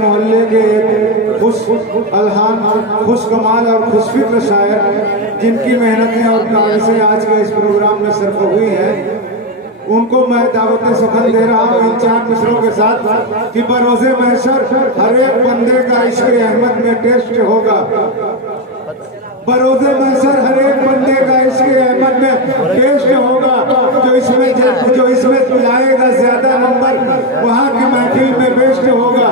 मोहल्ले के खुश अलहान खुश कमाल और खुशफिक्र शायर जिनकी मेहनतें और काविशें आज के इस प्रोग्राम में सर्फ हुई हैं, उनको मैं दावत सुखन दे रहा हूँ इन चार मिसरों के साथ कि बरोज़े महशर हर एक बंदे का इश्क अहमद में टेस्ट होगा। बरोज़े महशर हर एक बंदे का इश्क अहमद में टेस्ट होगा। जो इसमें लाएगा ज्यादा नंबर वहाँ की महफिल में बेस्ट होगा।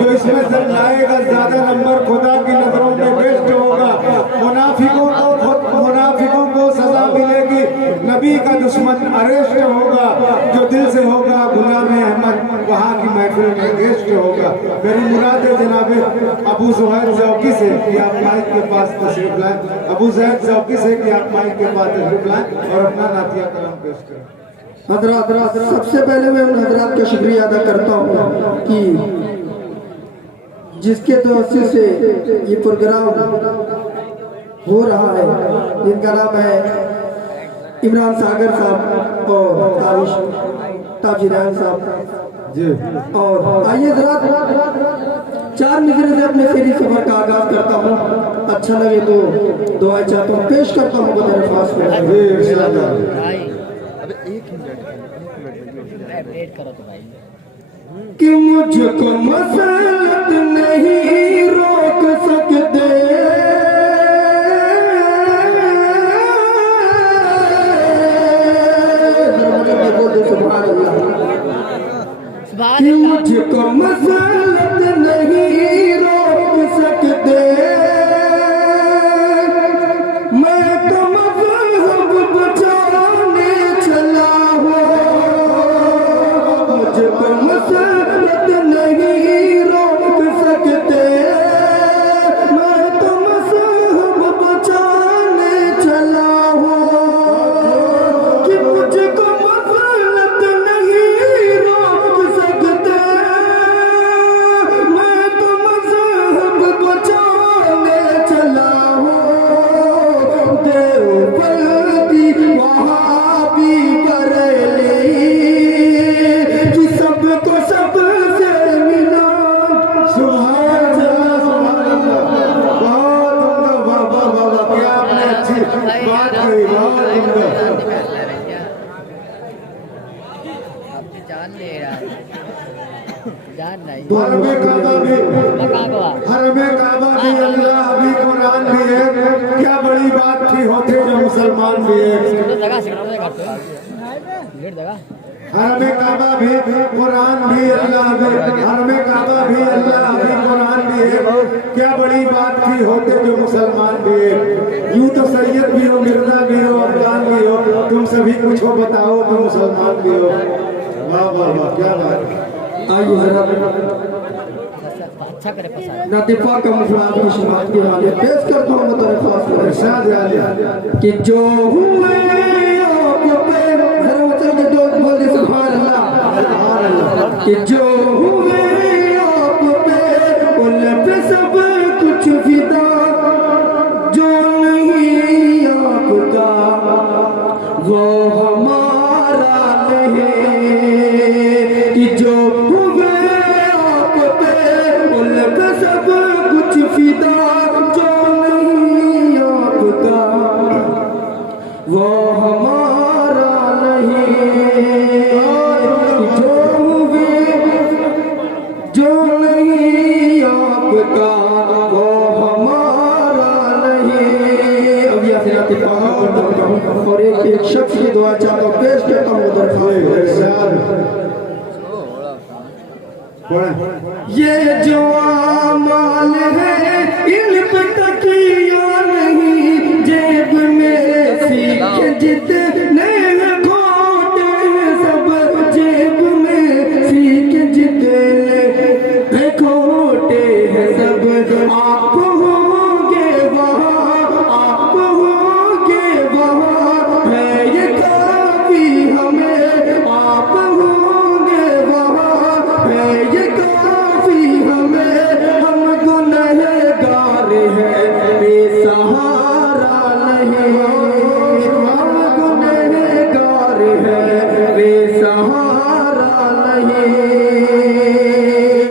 जो इसमें लाएगा ज्यादा नंबर खुदा की नजरों में बेस्ट होगा। मुनाफिकों को सजा मिलेगी, नबी का दुश्मन अरेस्ट होगा। जो दिल से होगा गुलाम अहमद वहाँ की महफिल में गेस्ट होगा। मेरी मुराद है जनाब अबू ज़ुहैर ज़ौकी से कि आप माइक के पास तशरीफ लाएं। अबू ज़ुहैर ज़ौकी से कि आप माइक के पास तशरीफ लाएं और अपना नातिया कलाम पेश करें। हजरात, सबसे पहले मैं उन हजरात का शुक्रिया अदा करता हूँ कि जिसके तवज्जो से ये प्रोग्राम हो रहा है, जिनका नाम है इमरान सागर साहब और ताजिरान साहब जी। और आइए हजरात, चार मिसरे से अपने फेरी सफर का आगाज करता हूँ। अच्छा लगे तो दुआएं चाहता हूँ, पेश करता हूँ बदरखास्त कि मुझको मसलत नहीं रोक सकते, कि मुझको मसलत नहीं रोक सकते। मैं तो मज़हब बचाने चला हूँ, मुझको मसलत नहीं रोक सकते। मैं तो मज़हब बचाने चला हूँ कि मुझको मसलत नहीं रोक सकते। मैं तो मज़हब बचाने चला हूँ। देवबंदी वहाबी बरेली कि सबको सबसे मिला। सुभान अल्लाह, बहुत वाह, क्या आपने अच्छी बात कही, बहुत हरमे काबा भी अल्लाह भी कुरान भी है। क्या बड़ी बात थी होते जो मुसलमान भी है। हरमे काबा भी कुरान भी अल्लाह भी, हरमे काबा भी अल्लाह भी कुरान भी है। क्या बड़ी बात थी होते जो मुसलमान भी है। यूं तो सैयद भी हो, मिर्जा भी हो, अफगान भी हो, तुम सभी कुछ हो बताओ तो मुसलमान भी हो। वाह वाह वाह, क्या बात। अच्छा करे नातिफा का मुफराद की शुरुआत के वाले पेश करता हूँ मुतरफ़ इरशाद कि जो हुए आप पे जरा ऊंचा के जो बोल दे सुभान अल्लाह कि जो हुए आप पे उन पे सब कुछ फिदा, जो नहीं आपका वो हमारा नहीं। कि जो सब कुछ फिदा, जो नहीं आपका वो हमारा नहीं। जो हुए जो नहीं आपका वो हमारा नहीं। अब यह और एक शख्स की दुआ चाहता हूँ, पेश करता हूँ ये जो आमाल है